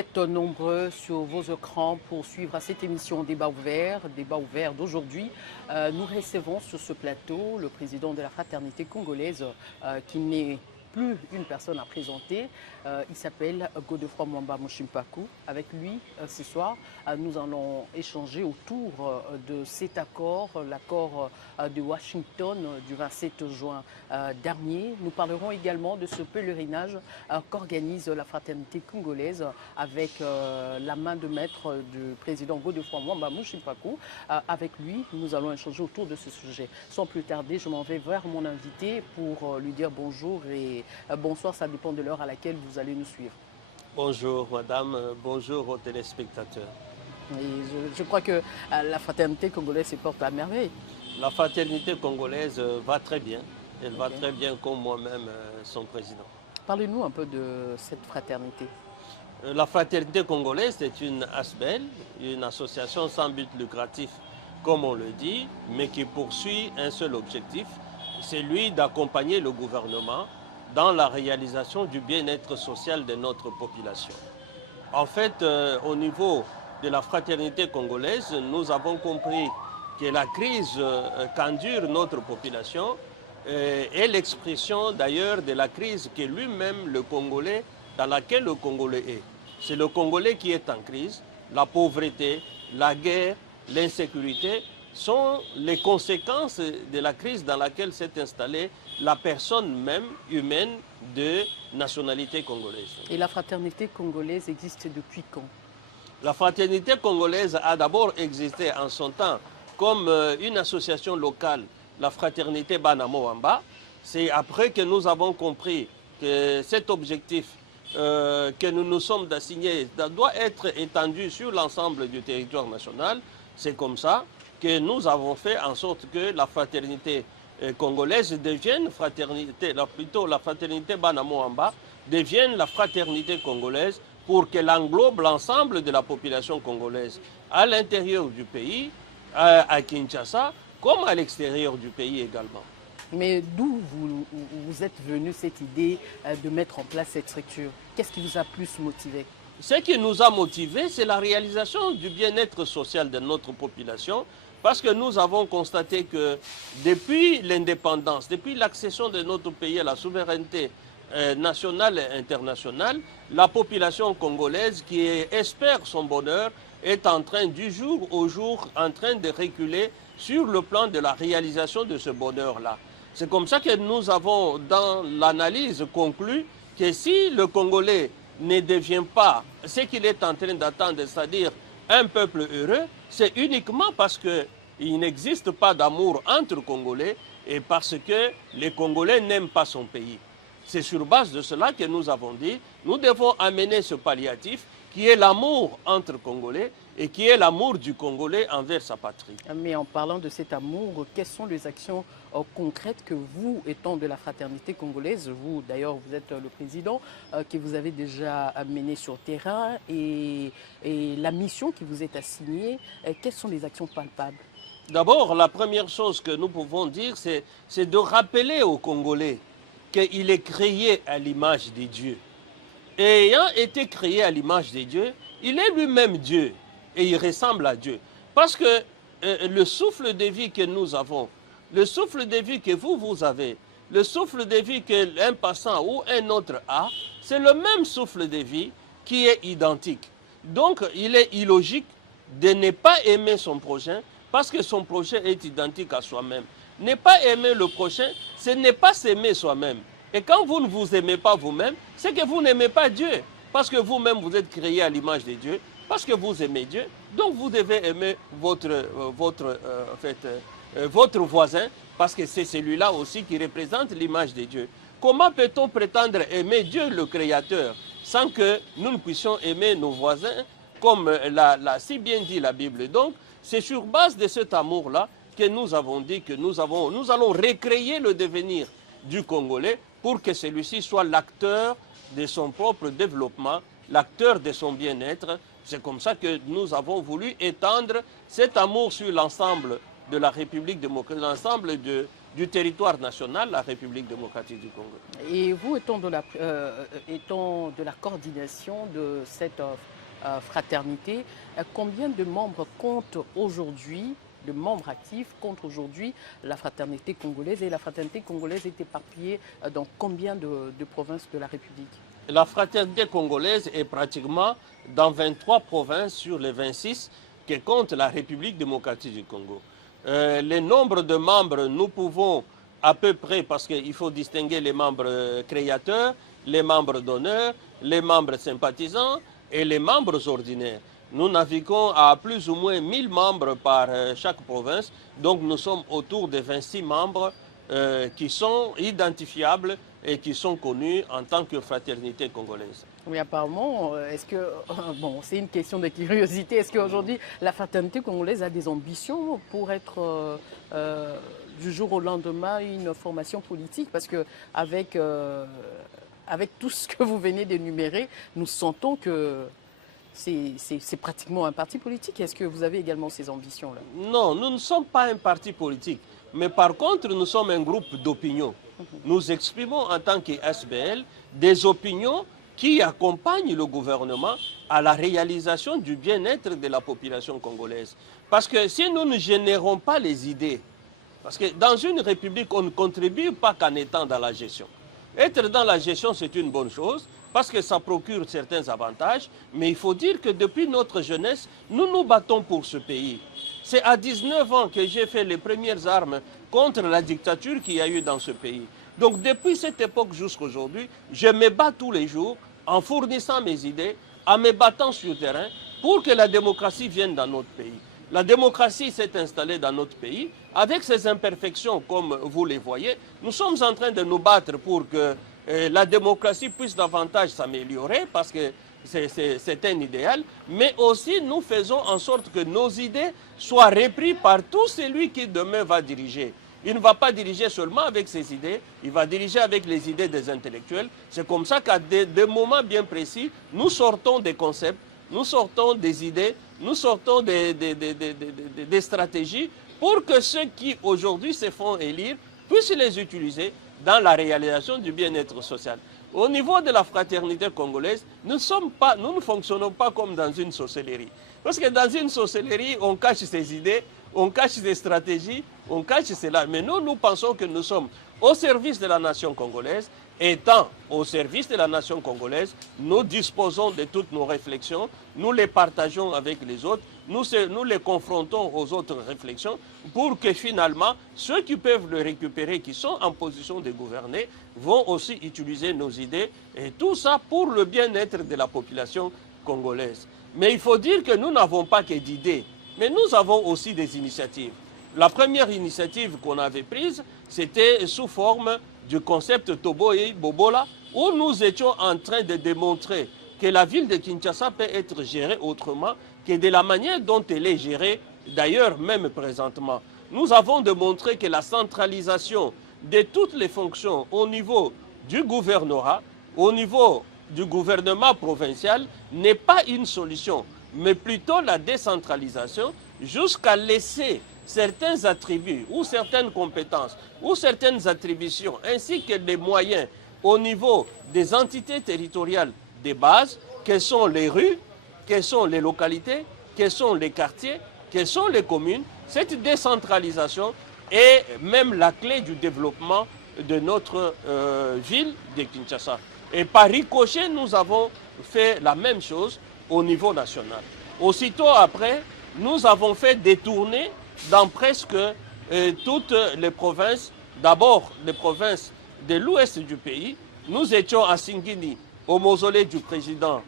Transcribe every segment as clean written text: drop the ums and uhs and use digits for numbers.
êtes nombreux sur vos écrans pour suivre cette émission Débat ouvert d'aujourd'hui. Nous recevons sur ce plateau le président de la fraternité congolaise qui n'est plus une personne à présenter. Il s'appelle Godefroid Mwamba Mushimpaku. Avec lui, ce soir, nous allons échanger autour de cet accord, l'accord de Washington du 27 juin dernier. Nous parlerons également de ce pèlerinage qu'organise la fraternité congolaise avec la main de maître du président Godefroid Mwamba Mushimpaku. Avec lui, nous allons échanger autour de ce sujet. Sans plus tarder, je m'en vais vers mon invité pour lui dire bonjour et bonsoir, ça dépend de l'heure à laquelle vous allez nous suivre. Bonjour madame, bonjour aux téléspectateurs. Et je crois que la fraternité congolaise se porte à merveille. La fraternité congolaise va très bien. Elle va très bien comme moi-même, son président. Parlez-nous un peu de cette fraternité. La fraternité congolaise est une ASBEL, une association sans but lucratif, comme on le dit, mais qui poursuit un seul objectif, c'est celui d'accompagner le gouvernement dans la réalisation du bien-être social de notre population. En fait, au niveau de la fraternité congolaise, nous avons compris que la crise qu'endure notre population est l'expression d'ailleurs de la crise que lui-même, le Congolais, dans laquelle le Congolais est. C'est le Congolais qui est en crise. La pauvreté, la guerre, l'insécurité sont les conséquences de la crise dans laquelle s'est installée la personne même humaine de nationalité congolaise. Et la fraternité congolaise existe depuis quand? La fraternité congolaise a d'abord existé en son temps comme une association locale, la fraternité Banamoamba. C'est après que nous avons compris que cet objectif que nous nous sommes assignés doit être étendu sur l'ensemble du territoire national. C'est comme ça que nous avons fait en sorte que la fraternité congolaise devienne plutôt la fraternité Banamoamba devienne la fraternité congolaise pour qu'elle englobe l'ensemble de la population congolaise à l'intérieur du pays, à Kinshasa, comme à l'extérieur du pays également. Mais d'où vous êtes venu cette idée de mettre en place cette structure? Qu'est-ce qui vous a plus motivé? Ce qui nous a motivés, c'est la réalisation du bien-être social de notre population, parce que nous avons constaté que depuis l'indépendance, depuis l'accession de notre pays à la souveraineté nationale et internationale, la population congolaise qui espère son bonheur est en train, du jour au jour, en train de reculer sur le plan de la réalisation de ce bonheur-là. C'est comme ça que nous avons, dans l'analyse, conclu que si le Congolais ne devient pas ce qu'il est en train d'attendre, c'est-à-dire un peuple heureux, c'est uniquement parce qu'il n'existe pas d'amour entre Congolais et parce que les Congolais n'aiment pas son pays. C'est sur base de cela que nous avons dit, nous devons amener ce palliatif qui est l'amour entre Congolais et qui est l'amour du Congolais envers sa patrie. Mais en parlant de cet amour, quelles sont les actions concrètes que vous, étant de la fraternité congolaise, vous d'ailleurs vous êtes le président, que vous avez déjà mené sur terrain et la mission qui vous est assignée, quelles sont les actions palpables? D'abord, la première chose que nous pouvons dire, c'est de rappeler aux Congolais qu'il est créé à l'image des dieux. Et ayant été créé à l'image des dieux, il est lui-même Dieu et il ressemble à Dieu. Parce que le souffle de vie que nous avons, le souffle de vie que vous avez, le souffle de vie qu'un passant ou un autre a, c'est le même souffle de vie qui est identique. Donc, il est illogique de ne pas aimer son prochain parce que son prochain est identique à soi-même. Ne pas aimer le prochain, ce n'est pas s'aimer soi-même. Et quand vous ne vous aimez pas vous-même, c'est que vous n'aimez pas Dieu. Parce que vous-même, vous êtes créé à l'image de Dieu, parce que vous aimez Dieu, donc vous devez aimer votre voisin, parce que c'est celui-là aussi qui représente l'image de Dieu. Comment peut-on prétendre aimer Dieu, le Créateur, sans que nous ne puissions aimer nos voisins, comme l'a si bien dit la Bible? Donc, c'est sur base de cet amour-là que nous avons dit que nous allons recréer le devenir du Congolais pour que celui-ci soit l'acteur de son propre développement, l'acteur de son bien-être. C'est comme ça que nous avons voulu étendre cet amour sur l'ensemble de la République démocratique, l'ensemble du territoire national, la République démocratique du Congo. Et vous, étant de la coordination de cette fraternité, combien de membres compte aujourd'hui, de membres actifs compte aujourd'hui la fraternité congolaise? Et la fraternité congolaise est éparpillée dans combien de provinces de la République? La fraternité congolaise est pratiquement dans 23 provinces sur les 26 que compte la République démocratique du Congo. Les nombres de membres, nous pouvons à peu près, parce qu'il faut distinguer les membres créateurs, les membres d'honneur, les membres sympathisants et les membres ordinaires. Nous naviguons à plus ou moins 1000 membres par chaque province, donc nous sommes autour de 26 membres qui sont identifiables et qui sont connus en tant que fraternité congolaise. Oui, apparemment, est-ce que, bon, c'est une question de curiosité, est-ce qu'aujourd'hui la fraternité congolaise a des ambitions pour être du jour au lendemain une formation politique? Parce qu'avec avec tout ce que vous venez d'énumérer, nous sentons que c'est pratiquement un parti politique. Est-ce que vous avez également ces ambitions-là? Non, nous ne sommes pas un parti politique. Mais par contre, nous sommes un groupe d'opinion. Nous exprimons en tant que SBL des opinions qui accompagnent le gouvernement à la réalisation du bien-être de la population congolaise. Parce que si nous ne générons pas les idées, parce que dans une république, on ne contribue pas qu'en étant dans la gestion. Être dans la gestion, c'est une bonne chose, parce que ça procure certains avantages, mais il faut dire que depuis notre jeunesse, nous nous battons pour ce pays. C'est à 19 ans que j'ai fait les premières armes contre la dictature qu'il y a eu dans ce pays. Donc depuis cette époque jusqu'à aujourd'hui, je me bats tous les jours en fournissant mes idées, en me battant sur le terrain pour que la démocratie vienne dans notre pays. La démocratie s'est installée dans notre pays avec ses imperfections comme vous les voyez. Nous sommes en train de nous battre pour que la démocratie puisse davantage s'améliorer parce que c'est un idéal, mais aussi nous faisons en sorte que nos idées soient reprises par tout celui qui demain va diriger. Il ne va pas diriger seulement avec ses idées, il va diriger avec les idées des intellectuels. C'est comme ça qu'à des moments bien précis, nous sortons des concepts, nous sortons des idées, nous sortons des stratégies pour que ceux qui aujourd'hui se font élire puissent les utiliser dans la réalisation du bien-être social. Au niveau de la fraternité congolaise, nous ne fonctionnons pas comme dans une sorcellerie. Parce que dans une sorcellerie, on cache ses idées, on cache ses stratégies, on cache cela. Mais nous pensons que nous sommes au service de la nation congolaise. Étant au service de la nation congolaise, nous disposons de toutes nos réflexions, nous les partageons avec les autres, nous les confrontons aux autres réflexions pour que finalement, ceux qui peuvent le récupérer, qui sont en position de gouverner, vont aussi utiliser nos idées et tout ça pour le bien-être de la population congolaise. Mais il faut dire que nous n'avons pas que d'idées, mais nous avons aussi des initiatives. La première initiative qu'on avait prise, c'était sous forme du concept Toboye Bobola, où nous étions en train de démontrer que la ville de Kinshasa peut être gérée autrement que de la manière dont elle est gérée, d'ailleurs même présentement. Nous avons démontré que la centralisation de toutes les fonctions au niveau du gouvernorat, au niveau du gouvernement provincial, n'est pas une solution, mais plutôt la décentralisation jusqu'à laisser certains attributs ou certaines compétences ou certaines attributions ainsi que des moyens au niveau des entités territoriales de base, quelles sont les rues, quelles sont les localités, quels sont les quartiers, quelles sont les communes. Cette décentralisation est même la clé du développement de notre ville de Kinshasa. Et par ricochet, nous avons fait la même chose au niveau national. Aussitôt après, nous avons fait des tournées dans presque toutes les provinces, d'abord les provinces de l'ouest du pays. Nous étions à Singini, au mausolée du président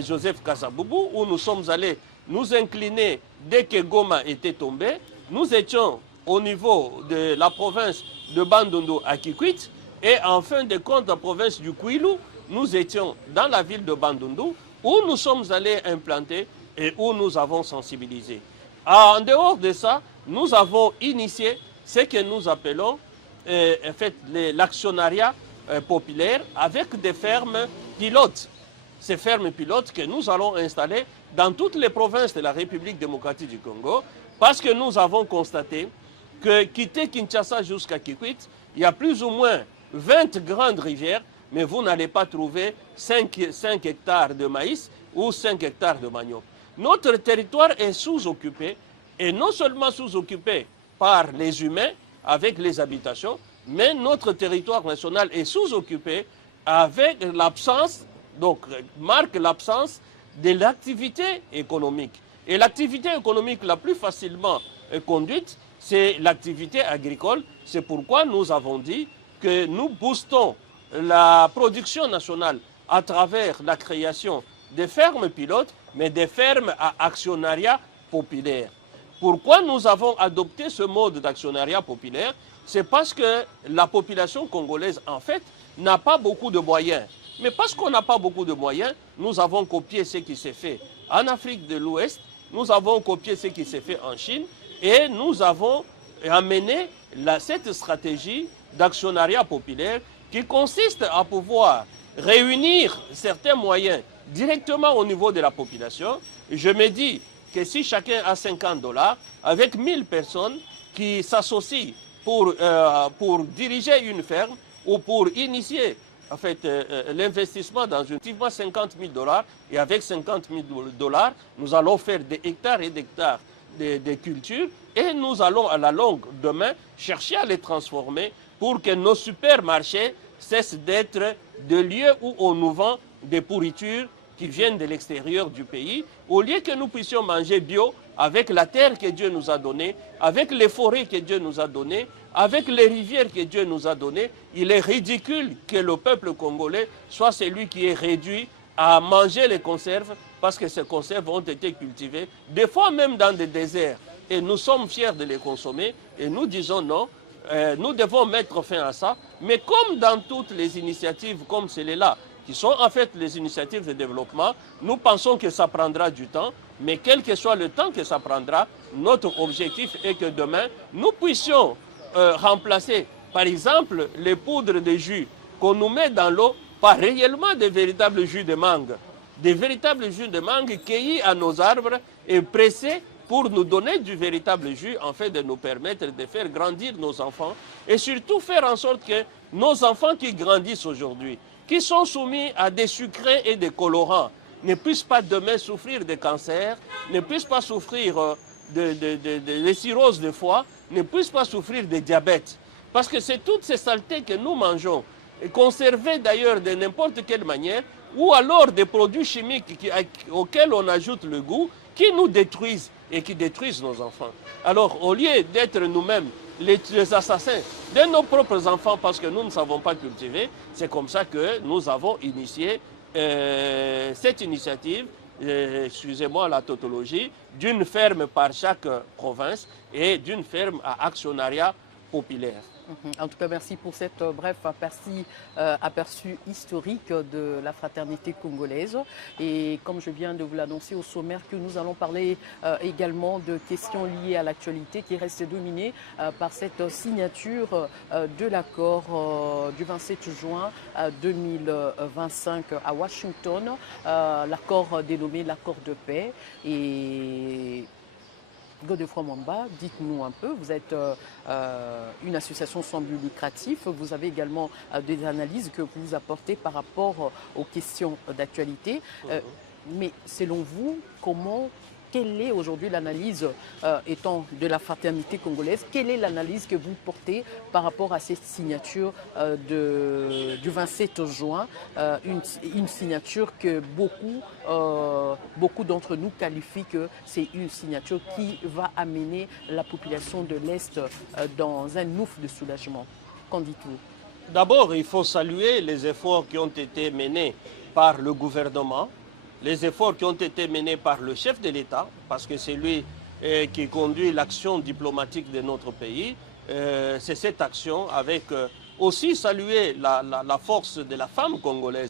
Joseph Kasaboubou, où nous sommes allés nous incliner dès que Goma était tombé. Nous étions au niveau de la province de Bandundu à Kikwit, et en fin de compte, la province du Kwilu, nous étions dans la ville de Bandundu, où nous sommes allés implanter et où nous avons sensibilisé. En dehors de ça, nous avons initié ce que nous appelons l'actionnariat populaire avec des fermes pilotes. Ces fermes pilotes que nous allons installer dans toutes les provinces de la République démocratique du Congo parce que nous avons constaté que quitter Kinshasa jusqu'à Kikwit, il y a plus ou moins 20 grandes rivières, mais vous n'allez pas trouver 5 hectares de maïs ou 5 hectares de manioc. Notre territoire est sous-occupé, et non seulement sous-occupé par les humains avec les habitations, mais notre territoire national est sous-occupé avec l'absence, donc marque l'absence de l'activité économique. Et l'activité économique la plus facilement conduite, c'est l'activité agricole. C'est pourquoi nous avons dit que nous boostons la production nationale à travers la création des fermes pilotes, mais des fermes à actionnariat populaire. Pourquoi nous avons adopté ce mode d'actionnariat populaire? C'est parce que la population congolaise, en fait, n'a pas beaucoup de moyens. Mais parce qu'on n'a pas beaucoup de moyens, nous avons copié ce qui s'est fait en Afrique de l'Ouest, nous avons copié ce qui s'est fait en Chine, et nous avons amené cette stratégie d'actionnariat populaire qui consiste à pouvoir réunir certains moyens directement au niveau de la population. Je me dis que si chacun a 50 $, avec 1000 personnes qui s'associent pour diriger une ferme ou pour initier en fait, l'investissement dans une 50 000 $, et avec 50 000 $, nous allons faire des hectares et des hectares de cultures, et nous allons à la longue demain chercher à les transformer pour que nos supermarchés cessent d'être des lieux où on nous vend des pourritures qui viennent de l'extérieur du pays, au lieu que nous puissions manger bio avec la terre que Dieu nous a donnée, avec les forêts que Dieu nous a données, avec les rivières que Dieu nous a données. Il est ridicule que le peuple congolais soit celui qui est réduit à manger les conserves parce que ces conserves ont été cultivées, des fois même dans des déserts. Et nous sommes fiers de les consommer et nous disons non, nous devons mettre fin à ça. Mais comme dans toutes les initiatives comme celle-là, qui sont en fait les initiatives de développement, nous pensons que ça prendra du temps, mais quel que soit le temps que ça prendra, notre objectif est que demain, nous puissions remplacer, par exemple, les poudres de jus qu'on nous met dans l'eau par réellement des véritables jus de mangue. Des véritables jus de mangue cueillis à nos arbres et pressés pour nous donner du véritable jus, en fait, de nous permettre de faire grandir nos enfants et surtout faire en sorte que nos enfants qui grandissent aujourd'hui, qui sont soumis à des sucrés et des colorants, ne puissent pas demain souffrir de cancer, ne puissent pas souffrir de cirrhose de foie, ne puissent pas souffrir de diabète. Parce que c'est toutes ces saletés que nous mangeons, et conservées d'ailleurs de n'importe quelle manière, ou alors des produits chimiques auxquels on ajoute le goût, qui nous détruisent et qui détruisent nos enfants. Alors, au lieu d'être nous-mêmes les assassins de nos propres enfants parce que nous ne savons pas cultiver, c'est comme ça que nous avons initié cette initiative, excusez-moi la tautologie, d'une ferme par chaque province et d'une ferme à actionnariat populaire. En tout cas, merci pour cette bref aperçu historique de la fraternité congolaise. Et comme je viens de vous l'annoncer au sommaire, que nous allons parler également de questions liées à l'actualité qui reste dominée par cette signature de l'accord du 27 juin 2025 à Washington, l'accord dénommé l'accord de paix. Et Godefroid Mwamba, dites-nous un peu, vous êtes une association sans but lucratif, vous avez également des analyses que vous apportez par rapport aux questions d'actualité. Mais selon vous, quelle est aujourd'hui l'analyse étant de la fraternité congolaise? Quelle est l'analyse que vous portez par rapport à cette signature du 27 juin, une signature que beaucoup d'entre nous qualifient que c'est une signature qui va amener la population de l'Est dans un ouf de soulagement? Qu'en dites-vous? D'abord, il faut saluer les efforts qui ont été menés par le gouvernement, les efforts qui ont été menés par le chef de l'État, parce que c'est lui qui conduit l'action diplomatique de notre pays. C'est cette action avec aussi saluer la force de la femme congolaise.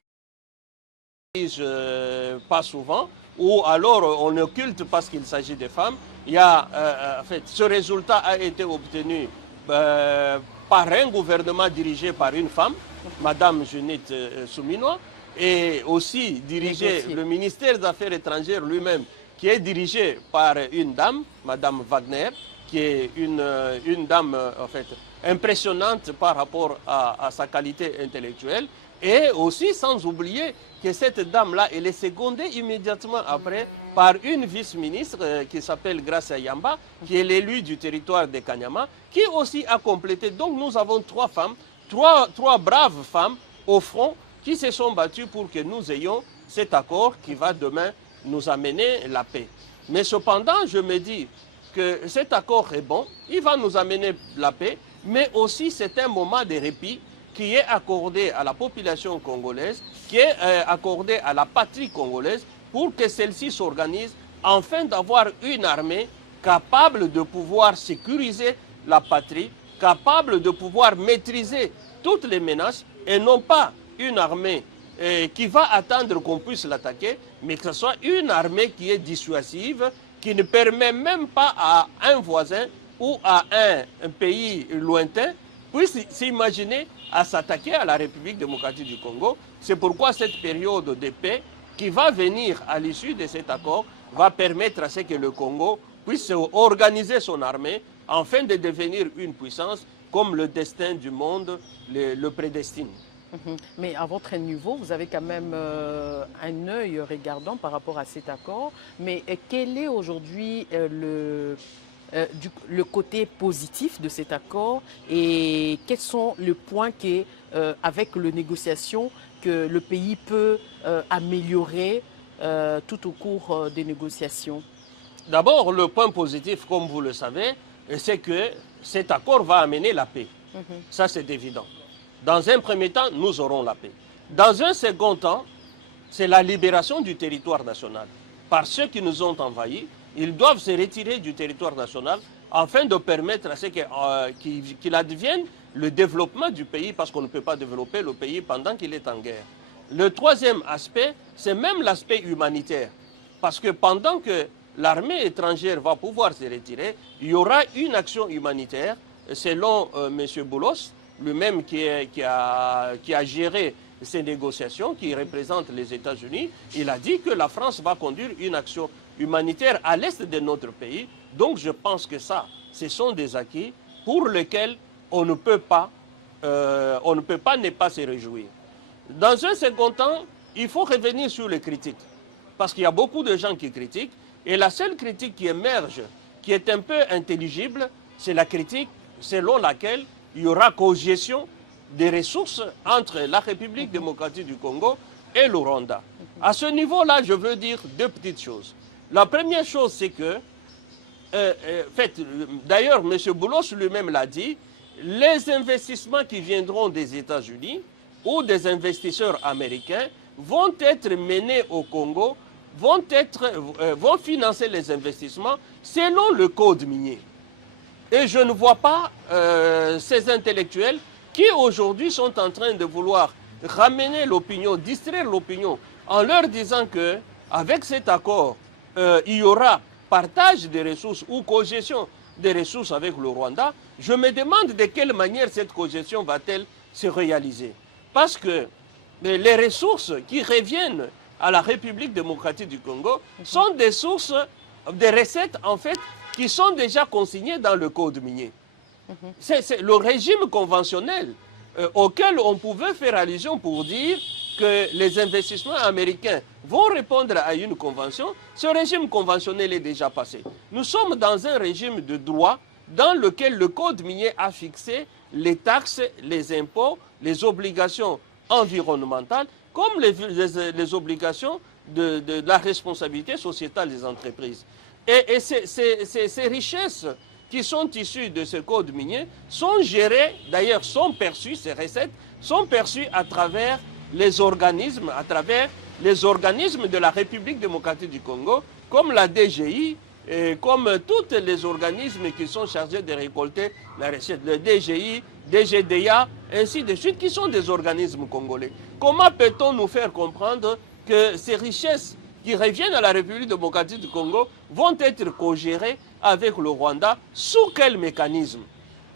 Pas souvent, ou alors on occulte parce qu'il s'agit de femmes. Il y a, en fait, ce résultat a été obtenu par un gouvernement dirigé par une femme, Madame Junit Souminois, et aussi dirigé le ministère des Affaires étrangères lui-même, qui est dirigé par une dame, Madame Wagner, qui est une dame en fait, impressionnante par rapport à sa qualité intellectuelle. Et aussi, sans oublier que cette dame-là, elle est secondée immédiatement après par une vice-ministre qui s'appelle Gracia Yamba, qui est l'élue du territoire de Kanyama, qui aussi a complété. Donc nous avons trois femmes, trois braves femmes au front qui se sont battues pour que nous ayons cet accord qui va demain nous amener la paix. Mais cependant, je me dis que cet accord est bon, il va nous amener la paix, mais aussi c'est un moment de répit qui est accordé à la population congolaise, qui est accordé à la patrie congolaise pour que celle-ci s'organise afin d'avoir une armée capable de pouvoir sécuriser la patrie, capable de pouvoir maîtriser toutes les menaces et non pas une armée qui va attendre qu'on puisse l'attaquer, mais que ce soit une armée qui est dissuasive, qui ne permet même pas à un voisin ou à un pays lointain puisse s'imaginer à s'attaquer à la République démocratique du Congo. C'est pourquoi cette période de paix qui va venir à l'issue de cet accord va permettre à ce que le Congo puisse organiser son armée afin de devenir une puissance comme le destin du monde le prédestine. Mais à votre niveau, vous avez quand même un œil regardant par rapport à cet accord. Mais quel est aujourd'hui le côté positif de cet accord et quels sont les points qui, avec les négociations, que le pays peut améliorer tout au cours des négociations? D'abord, le point positif, comme vous le savez, c'est que cet accord va amener la paix. Ça, c'est évident. Dans un premier temps, nous aurons la paix. Dans un second temps, c'est la libération du territoire national. Par ceux qui nous ont envahis, ils doivent se retirer du territoire national afin de permettre à ce qu'il advienne le développement du pays, parce qu'on ne peut pas développer le pays pendant qu'il est en guerre. Le troisième aspect, c'est même l'aspect humanitaire. Parce que pendant que l'armée étrangère va pouvoir se retirer, il y aura une action humanitaire, selon M. Boulos, lui-même qui a géré ces négociations, qui représente les États-Unis. Il a dit que la France va conduire une action humanitaire à l'est de notre pays. Donc je pense que ça, ce sont des acquis pour lesquels on ne peut pas ne pas se réjouir. Dans un second temps, il faut revenir sur les critiques. Parce qu'il y a beaucoup de gens qui critiquent. Et la seule critique qui émerge, qui est un peu intelligible, c'est la critique selon laquelle il y aura cogestion des ressources entre la République démocratique du Congo et le Rwanda. À ce niveau-là, je veux dire deux petites choses. La première chose, c'est que, d'ailleurs, M. Boulos lui-même l'a dit, les investissements qui viendront des États-Unis ou des investisseurs américains vont être menés au Congo, vont financer les investissements selon le code minier. Et je ne vois pas ces intellectuels qui aujourd'hui sont en train de vouloir ramener l'opinion, distraire l'opinion, en leur disant qu'avec cet accord, il y aura partage des ressources ou cogestion des ressources avec le Rwanda. Je me demande de quelle manière cette cogestion va-t-elle se réaliser. Parce que les ressources qui reviennent à la République démocratique du Congo sont des sources, des recettes en fait, qui sont déjà consignées dans le code minier. C'est le régime conventionnel auquel on pouvait faire allusion pour dire que les investissements américains vont répondre à une convention. Ce régime conventionnel est déjà passé. Nous sommes dans un régime de droit dans lequel le code minier a fixé les taxes, les impôts, les obligations environnementales, comme les obligations de la responsabilité sociétale des entreprises. Et ces richesses qui sont issues de ce code minier sont gérées, d'ailleurs sont perçues, ces recettes sont perçues à travers les organismes de la République démocratique du Congo, comme la DGI, et comme tous les organismes qui sont chargés de récolter la recette, le DGI, DGDA, ainsi de suite, qui sont des organismes congolais. Comment peut-on nous faire comprendre que ces richesses qui reviennent à la République démocratique du Congo vont être co-gérées avec le Rwanda? Sous quel mécanisme?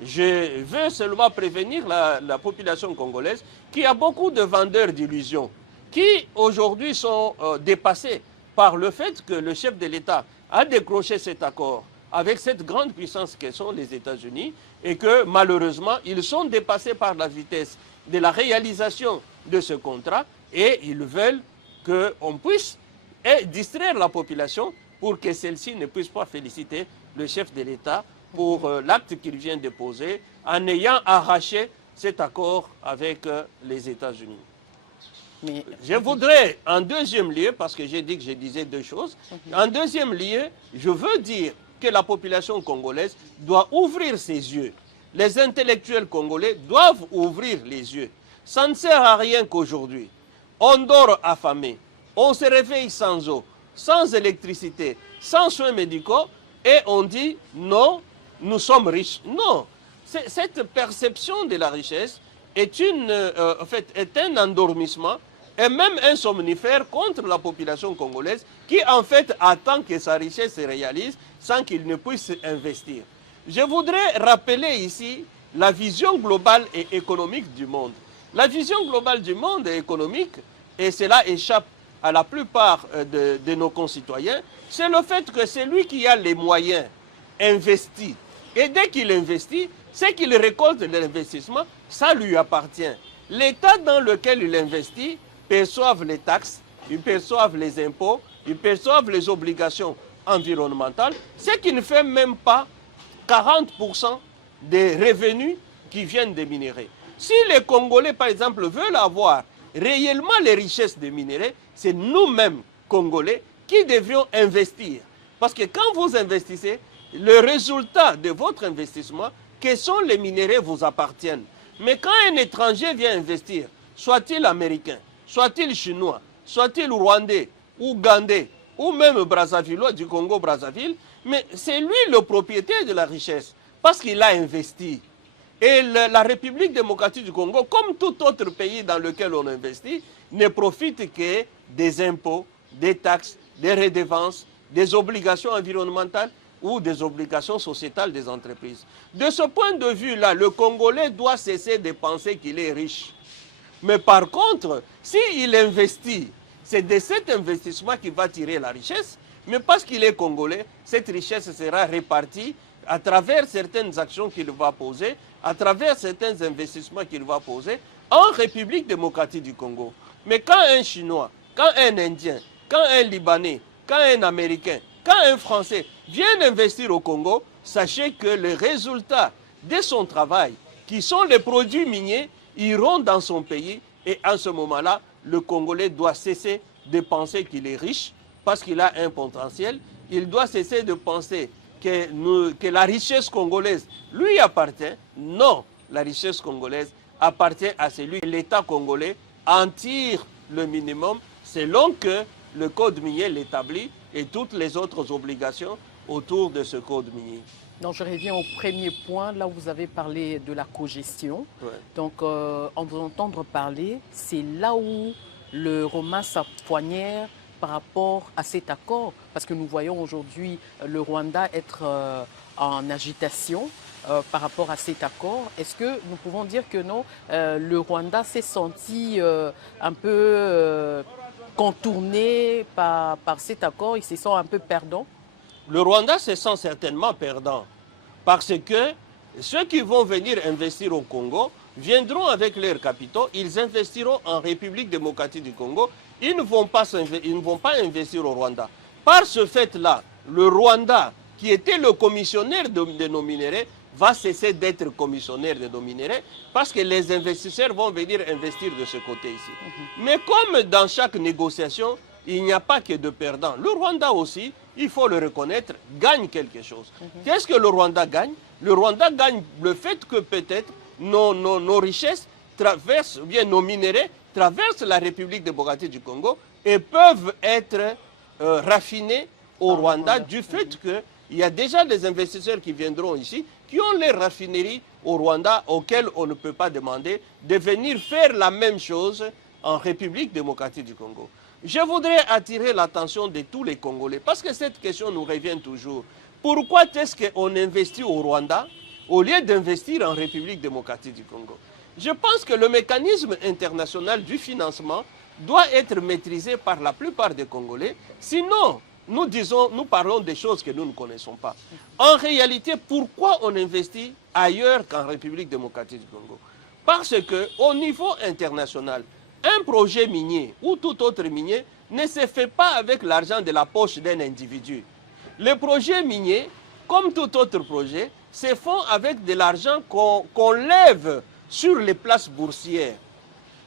Je veux seulement prévenir la population congolaise qu'il y a beaucoup de vendeurs d'illusions qui aujourd'hui sont dépassés par le fait que le chef de l'État a décroché cet accord avec cette grande puissance que sont les États-Unis et que malheureusement, ils sont dépassés par la vitesse de la réalisation de ce contrat et ils veulent qu'on puisse distraire la population pour que celle-ci ne puisse pas féliciter le chef de l'État pour l'acte qu'il vient de poser en ayant arraché cet accord avec les États-Unis. Mais... Je voudrais, en deuxième lieu, parce que j'ai dit que je disais deux choses, en deuxième lieu, je veux dire que la population congolaise doit ouvrir ses yeux. Les intellectuels congolais doivent ouvrir les yeux. Ça ne sert à rien qu'aujourd'hui, on dort affamé, on se réveille sans eau, sans électricité, sans soins médicaux, et on dit non, nous sommes riches. Non, cette perception de la richesse est, est un endormissement et même un somnifère contre la population congolaise qui en fait attend que sa richesse se réalise sans qu'il ne puisse investir. Je voudrais rappeler ici la vision globale et économique du monde. La vision globale du monde et économique, et cela échappe à la plupart de nos concitoyens, c'est le fait que celui qui a les moyens investit. Et dès qu'il investit, c'est qu'il récolte de l'investissement, ça lui appartient. L'État dans lequel il investit perçoivent les taxes, ils perçoivent les impôts, ils perçoivent les obligations environnementales, ce qui ne fait même pas 40% des revenus qui viennent des minéraux. Si les Congolais, par exemple, veulent avoir réellement les richesses des minéraux, c'est nous-mêmes, Congolais, qui devrions investir. Parce que quand vous investissez, le résultat de votre investissement, que sont les minéraux, vous appartiennent. Mais quand un étranger vient investir, soit-il américain, soit-il chinois, soit-il rwandais, ougandais, ou même Brazzavillois du Congo-Brazzaville, mais c'est lui le propriétaire de la richesse, parce qu'il a investi. Et la République démocratique du Congo, comme tout autre pays dans lequel on investit, ne profite que des impôts, des taxes, des redevances, des obligations environnementales ou des obligations sociétales des entreprises. De ce point de vue-là, le Congolais doit cesser de penser qu'il est riche. Mais par contre, s'il investit, c'est de cet investissement qu'il va tirer la richesse, mais parce qu'il est Congolais, cette richesse sera répartie à travers certaines actions qu'il va poser, à travers certains investissements qu'il va poser en République démocratique du Congo. Mais quand un Chinois, quand un Indien, quand un Libanais, quand un Américain, quand un Français vient investir au Congo, sachez que les résultats de son travail, qui sont les produits miniers, iront dans son pays. Et en ce moment-là, le Congolais doit cesser de penser qu'il est riche parce qu'il a un potentiel. Il doit cesser de penser que la richesse congolaise lui appartient. Non, la richesse congolaise appartient à celui. L'État congolais en tire le minimum selon que le code minier l'établit et toutes les autres obligations autour de ce code minier. Donc, je reviens au premier point, là où vous avez parlé de la cogestion. Ouais. Donc, en vous entendre parler, c'est là où le Romain s'appoignère par rapport à cet accord. Parce que nous voyons aujourd'hui le Rwanda être en agitation par rapport à cet accord. Est-ce que nous pouvons dire que non, le Rwanda s'est senti un peu contourné par cet accord, il se sent un peu perdant? Le Rwanda se sent certainement perdant parce que ceux qui vont venir investir au Congo viendront avec leurs capitaux, ils investiront en République démocratique du Congo, ils ne vont pas investir au Rwanda. Par ce fait-là, le Rwanda, qui était le commissionnaire de nos minéraux, va cesser d'être commissionnaire de nos minéraux parce que les investisseurs vont venir investir de ce côté ici. Mais comme dans chaque négociation, il n'y a pas que de perdants. Le Rwanda aussi, il faut le reconnaître, gagne quelque chose. Qu'est-ce que le Rwanda gagne? Le Rwanda gagne le fait que peut-être nos richesses traversent, ou bien nos minéraux traversent la République démocratique du Congo et peuvent être raffinés au Rwanda du fait qu'il y a déjà des investisseurs qui viendront ici, qui ont les raffineries au Rwanda auxquelles on ne peut pas demander de venir faire la même chose en République démocratique du Congo. Je voudrais attirer l'attention de tous les Congolais, parce que cette question nous revient toujours. Pourquoi est-ce qu'on investit au Rwanda au lieu d'investir en République démocratique du Congo? Je pense que le mécanisme international du financement doit être maîtrisé par la plupart des Congolais. Sinon, nous parlons des choses que nous ne connaissons pas. En réalité, pourquoi on investit ailleurs qu'en République démocratique du Congo? Parce qu'au niveau international, un projet minier ou tout autre minier ne se fait pas avec l'argent de la poche d'un individu. Les projets miniers, comme tout autre projet, se font avec de l'argent qu'on lève sur les places boursières.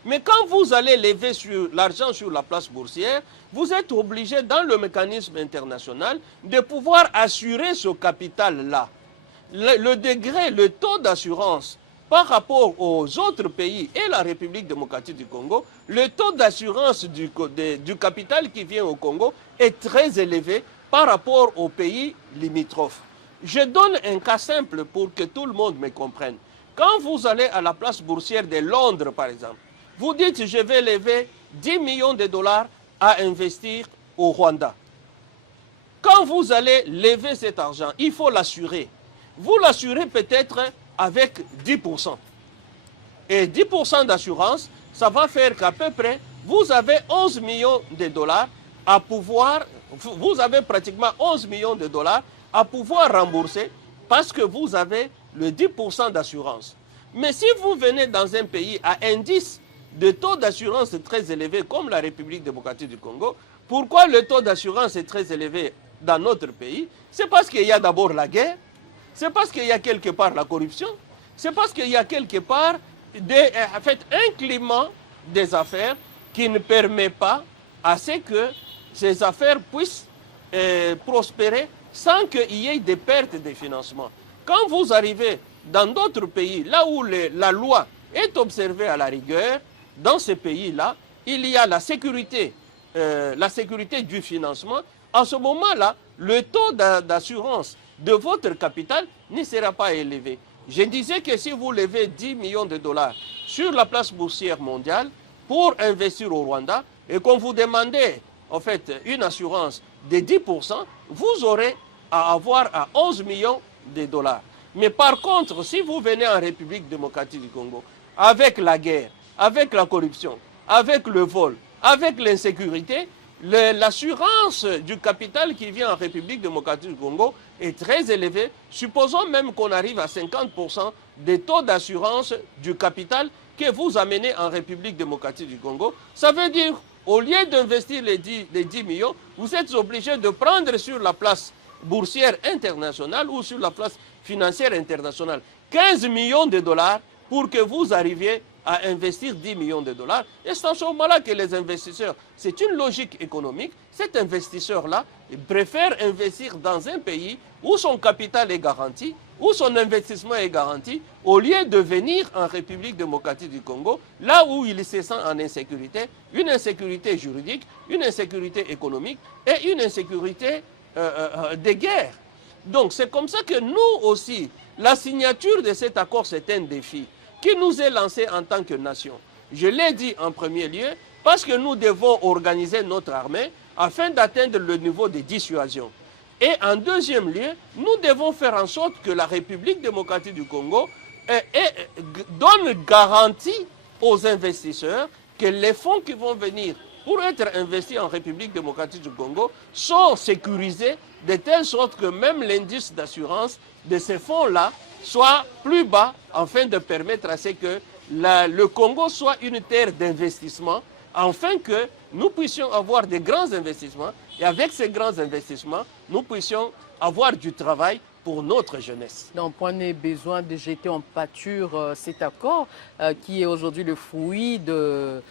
Mais quand vous allez lever l'argent sur la place boursière, vous êtes obligé, dans le mécanisme international, de pouvoir assurer ce capital-là. Le degré, le taux d'assurance par rapport aux autres pays et la République démocratique du Congo, le taux d'assurance du capital qui vient au Congo est très élevé par rapport aux pays limitrophes. Je donne un cas simple pour que tout le monde me comprenne. Quand vous allez à la place boursière de Londres, par exemple, vous dites, je vais lever 10 millions de dollars à investir au Rwanda. Quand vous allez lever cet argent, il faut l'assurer. Vous l'assurez peut-être avec 10%. Et 10% d'assurance, ça va faire qu'à peu près, vous avez 11 millions de dollars à pouvoir, vous avez pratiquement 11 millions de dollars à pouvoir rembourser parce que vous avez le 10% d'assurance. Mais si vous venez dans un pays à indice de taux d'assurance très élevé comme la République démocratique du Congo, pourquoi le taux d'assurance est très élevé dans notre pays? C'est parce qu'il y a d'abord la guerre, c'est parce qu'il y a quelque part la corruption, c'est parce qu'il y a quelque part un climat des affaires qui ne permet pas à ce que ces affaires puissent prospérer sans qu'il y ait des pertes de financement. Quand vous arrivez dans d'autres pays, là où la loi est observée à la rigueur, dans ces pays-là, il y a la sécurité du financement. En ce moment-là, le taux d'assurance de votre capital ne sera pas élevé. Je disais que si vous levez 10 millions de dollars sur la place boursière mondiale pour investir au Rwanda et qu'on vous demandait en fait une assurance de 10%, vous aurez à avoir à 11 millions de dollars. Mais par contre, si vous venez en République démocratique du Congo, avec la guerre, avec la corruption, avec le vol, avec l'insécurité, l'assurance du capital qui vient en République démocratique du Congo est très élevée. Supposons même qu'on arrive à 50% des taux d'assurance du capital que vous amenez en République démocratique du Congo. Ça veut dire, au lieu d'investir les 10 millions, vous êtes obligé de prendre sur la place boursière internationale ou sur la place financière internationale 15 millions de dollars pour que vous arriviez à investir 10 millions de dollars. Et c'est en ce moment-là que les investisseurs, c'est une logique économique, cet investisseur-là préfère investir dans un pays où son capital est garanti, où son investissement est garanti, au lieu de venir en République démocratique du Congo, là où il se sent en insécurité, une insécurité juridique, une insécurité économique et une insécurité de guerre. Donc c'est comme ça que nous aussi, la signature de cet accord, c'est un défi qui nous est lancé en tant que nation. Je l'ai dit en premier lieu, parce que nous devons organiser notre armée afin d'atteindre le niveau de dissuasion. Et en deuxième lieu, nous devons faire en sorte que la République démocratique du Congo donne garantie aux investisseurs que les fonds qui vont venir pour être investis en République démocratique du Congo sont sécurisés de telle sorte que même l'indice d'assurance de ces fonds-là soit plus bas afin de permettre à ce que le Congo soit une terre d'investissement, afin que nous puissions avoir des grands investissements et avec ces grands investissements, nous puissions avoir du travail pour notre jeunesse. Donc, on a besoin de jeter en pâture cet accord qui est aujourd'hui le fruit de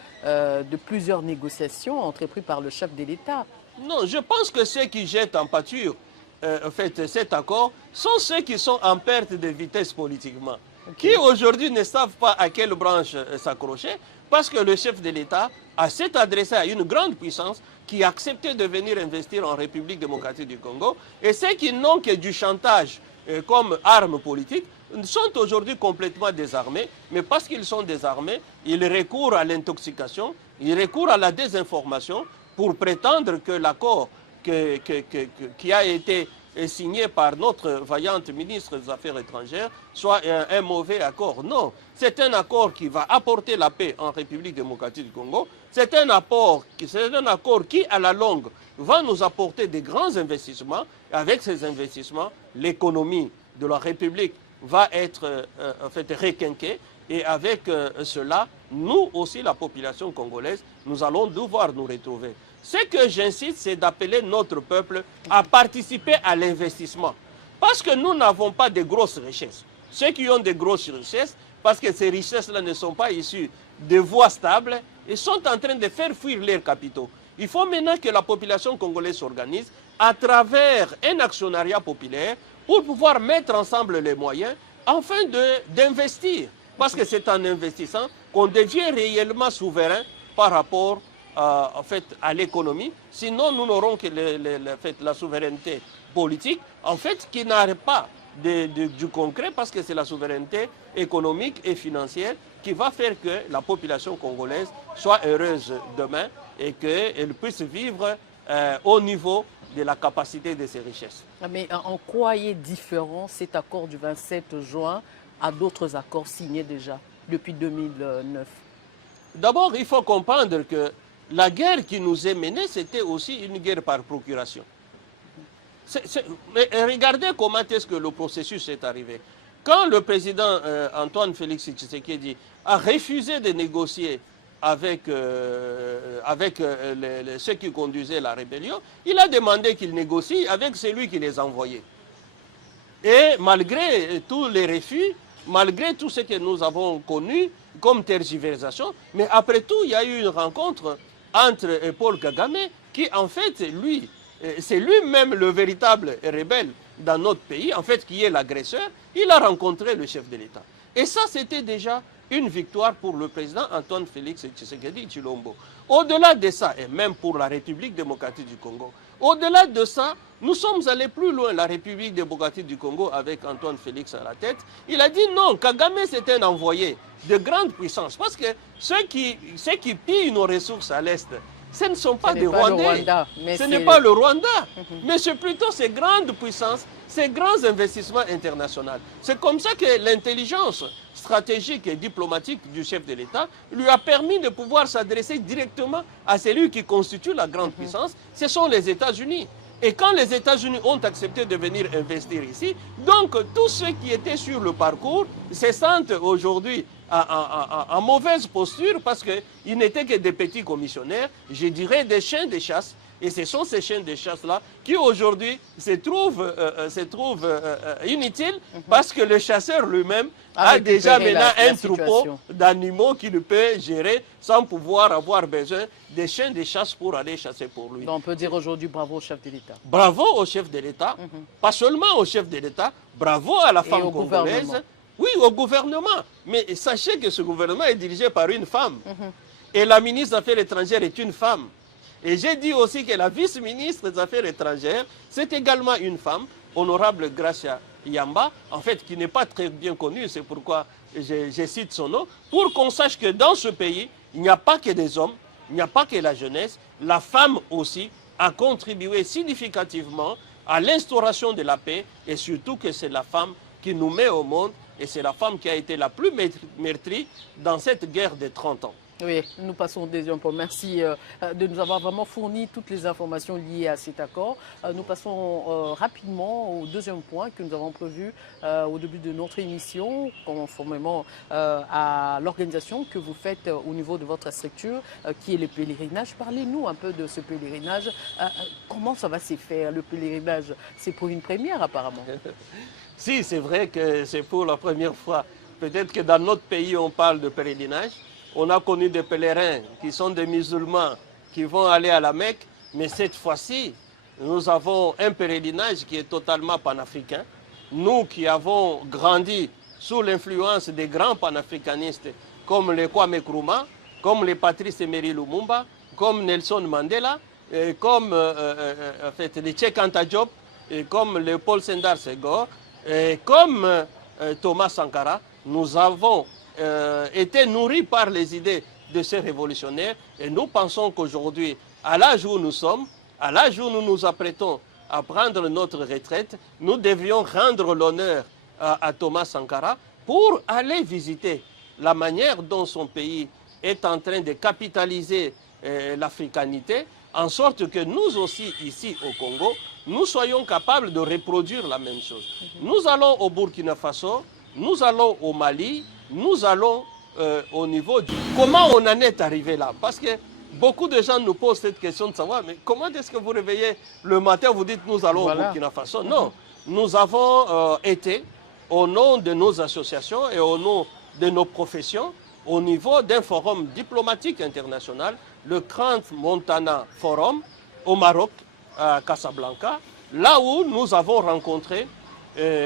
plusieurs négociations entreprises par le chef de l'État. Non, je pense que ceux qui jettent en pâture en fait, cet accord sont ceux qui sont en perte de vitesse politiquement, qui aujourd'hui ne savent pas à quelle branche s'accrocher, parce que le chef de l'État s'est adressé à une grande puissance qui a accepté de venir investir en République démocratique du Congo, et ceux qui n'ont que du chantage comme arme politique sont aujourd'hui complètement désarmés, mais parce qu'ils sont désarmés, ils recourent à l'intoxication, ils recourent à la désinformation pour prétendre que l'accord qui a été signé par notre vaillante ministre des Affaires étrangères soit un mauvais accord. Non, c'est un accord qui va apporter la paix en République démocratique du Congo. C'est un accord qui, à la longue, va nous apporter des grands investissements. Avec ces investissements, l'économie de la République va être en fait requinquée. Et avec cela, nous aussi, la population congolaise, nous allons devoir nous retrouver. Ce que j'insiste, c'est d'appeler notre peuple à participer à l'investissement. Parce que nous n'avons pas de grosses richesses. Ceux qui ont de grosses richesses, parce que ces richesses-là ne sont pas issues de voies stables, ils sont en train de faire fuir leurs capitaux. Il faut maintenant que la population congolaise s'organise à travers un actionnariat populaire pour pouvoir mettre ensemble les moyens afin d'investir. Parce que c'est en investissant qu'on devient réellement souverain par rapport en fait, à l'économie. Sinon, nous n'aurons que la souveraineté politique, en fait, qui n'arrive pas du concret, parce que c'est la souveraineté économique et financière qui va faire que la population congolaise soit heureuse demain et qu'elle puisse vivre au niveau de la capacité de ses richesses. Mais en quoi est différent cet accord du 27 juin à d'autres accords signés déjà depuis 2009? D'abord, il faut comprendre que la guerre qui nous est menée, c'était aussi une guerre par procuration. Mais regardez comment est-ce que le processus est arrivé. Quand le président Antoine Félix Tshisekedi a refusé de négocier avec ceux qui conduisaient la rébellion, il a demandé qu'il négocie avec celui qui les envoyait. Et malgré tous les refus, malgré tout ce que nous avons connu comme tergiversation, mais après tout, il y a eu une rencontre entre Paul Kagame, qui en fait, lui, c'est lui-même le véritable rebelle dans notre pays, en fait, qui est l'agresseur. Il a rencontré le chef de l'État. Et ça, c'était déjà une victoire pour le président Antoine Félix Tshisekedi Tshilombo. Au-delà de ça, et même pour la République démocratique du Congo, au-delà de ça, nous sommes allés plus loin, la République démocratique du Congo, avec Antoine Félix à la tête. Il a dit non, Kagame c'est un envoyé de grande puissance. Parce que ceux qui pillent nos ressources à l'Est, ce ne sont pas des Rwandais. Ce n'est pas le Rwanda. Mais c'est plutôt ces grandes puissances, ces grands investissements internationaux. C'est comme ça que l'intelligence stratégique et diplomatique du chef de l'État lui a permis de pouvoir s'adresser directement à celui qui constitue la grande puissance, ce sont les États-Unis. Et quand les États-Unis ont accepté de venir investir ici, donc tous ceux qui étaient sur le parcours se sentent aujourd'hui en mauvaise posture parce qu'ils n'étaient que des petits commissionnaires, je dirais des chiens de chasse. Et ce sont ces chiens de chasse-là qui aujourd'hui se trouvent inutiles parce que le chasseur lui-même a déjà maintenant un troupeau d'animaux qu'il peut gérer sans pouvoir avoir besoin des chiens de chasse pour aller chasser pour lui. Donc on peut dire aujourd'hui bravo au chef de l'État. Bravo au chef de l'État, pas seulement au chef de l'État, bravo à la femme congolaise. Oui, au gouvernement. Mais sachez que ce gouvernement est dirigé par une femme. Et la ministre des Affaires étrangères est une femme. Et j'ai dit aussi que la vice-ministre des Affaires étrangères, c'est également une femme, honorable Gracia Yamba, en fait, qui n'est pas très bien connue, c'est pourquoi je cite son nom, pour qu'on sache que dans ce pays, il n'y a pas que des hommes, il n'y a pas que la jeunesse, la femme aussi a contribué significativement à l'instauration de la paix, et surtout que c'est la femme qui nous met au monde, et c'est la femme qui a été la plus meurtrie dans cette guerre de 30 ans. Oui, nous passons au deuxième point. Merci de nous avoir vraiment fourni toutes les informations liées à cet accord. Nous passons rapidement au deuxième point que nous avons prévu au début de notre émission, conformément à l'organisation que vous faites au niveau de votre structure, qui est le pèlerinage. Parlez-nous un peu de ce pèlerinage. Comment ça va se faire, le pèlerinage? C'est pour une première apparemment. Si, c'est vrai que c'est pour la première fois. Peut-être que dans notre pays, on parle de pèlerinage. On a connu des pèlerins qui sont des musulmans qui vont aller à la Mecque, mais cette fois-ci, nous avons un pèlerinage qui est totalement panafricain. Nous qui avons grandi sous l'influence des grands panafricanistes comme les Kwame Nkrumah, comme les Patrice Emery Lumumba, comme Nelson Mandela, comme en fait, les Cheikh Anta Diop, comme Léopold Sédar Senghor, comme Thomas Sankara, nous avons été nourris par les idées de ces révolutionnaires et nous pensons qu'aujourd'hui, à l'âge où nous sommes, à l'âge où nous nous apprêtons à prendre notre retraite, nous devions rendre l'honneur à Thomas Sankara pour aller visiter la manière dont son pays est en train de capitaliser l'africanité, en sorte que nous aussi, ici au Congo, nous soyons capables de reproduire la même chose. Nous allons au Burkina Faso, nous allons au Mali, nous allons au niveau du... Comment on en est arrivé là? Parce que beaucoup de gens nous posent cette question de savoir, mais comment est-ce que vous réveillez le matin, vous dites nous allons au Burkina Faso? Non, nous avons été, au nom de nos associations et au nom de nos professions, au niveau d'un forum diplomatique international, le Grand Montana Forum au Maroc, à Casablanca, là où nous avons rencontré,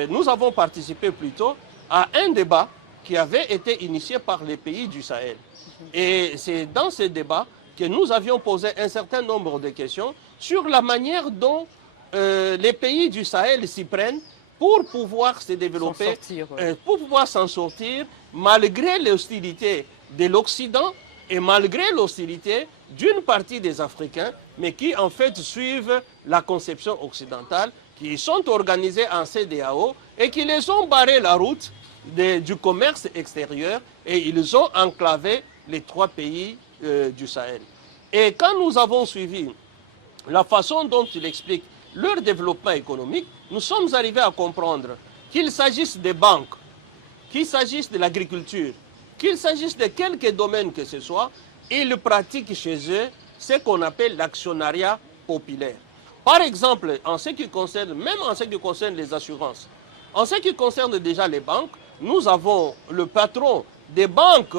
nous avons participé plutôt à un débat qui avait été initié par les pays du Sahel. Et c'est dans ce débat que nous avions posé un certain nombre de questions sur la manière dont les pays du Sahel s'y prennent pour pouvoir se développer, pour pouvoir s'en sortir, malgré l'hostilité de l'Occident et malgré l'hostilité d'une partie des Africains, mais qui en fait suivent la conception occidentale, qui sont organisés en CEDEAO et qui les ont barré la route du commerce extérieur et ils ont enclavé les 3 pays du Sahel. Et quand nous avons suivi la façon dont ils expliquent leur développement économique, nous sommes arrivés à comprendre qu'il s'agisse des banques, qu'il s'agisse de l'agriculture, qu'il s'agisse de quelque domaine que ce soit, ils pratiquent chez eux ce qu'on appelle l'actionnariat populaire. Par exemple, en ce qui concerne, même en ce qui concerne les assurances, en ce qui concerne déjà les banques, nous avons le patron des banques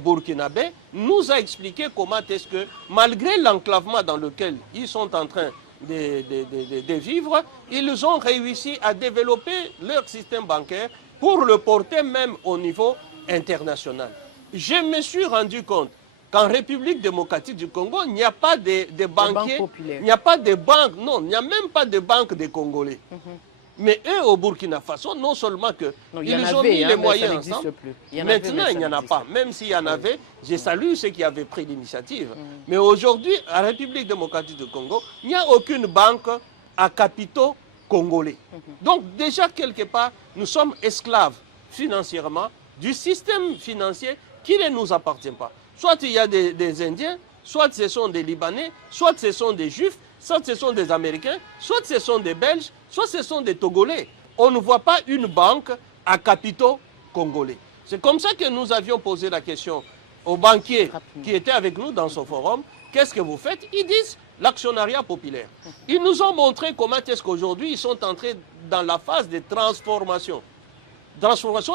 burkinabés nous a expliqué comment est-ce que, malgré l'enclavement dans lequel ils sont en train de vivre, ils ont réussi à développer leur système bancaire pour le porter même au niveau international. Je me suis rendu compte qu'en République démocratique du Congo, il n'y a pas de banquiers, il n'y a pas de banques, non, il n'y a même pas de banques des Congolais. Mais eux, au Burkina Faso, non seulement que ils ont mis les moyens ensemble, maintenant il n'y en a pas. Même s'il y en avait, je salue ceux qui avaient pris l'initiative. Mais aujourd'hui, à la République démocratique du Congo, il n'y a aucune banque à capitaux congolais. Donc déjà, quelque part, nous sommes esclaves financièrement du système financier qui ne nous appartient pas. Soit il y a des Indiens, soit ce sont des Libanais, soit ce sont des Juifs, soit ce sont des Américains, soit ce sont des Belges, soit ce sont des Togolais. On ne voit pas une banque à capitaux congolais. C'est comme ça que nous avions posé la question aux banquiers qui étaient avec nous dans ce forum. Qu'est-ce que vous faites? Ils disent l'actionnariat populaire. Ils nous ont montré comment est-ce qu'aujourd'hui ils sont entrés dans la phase de transformation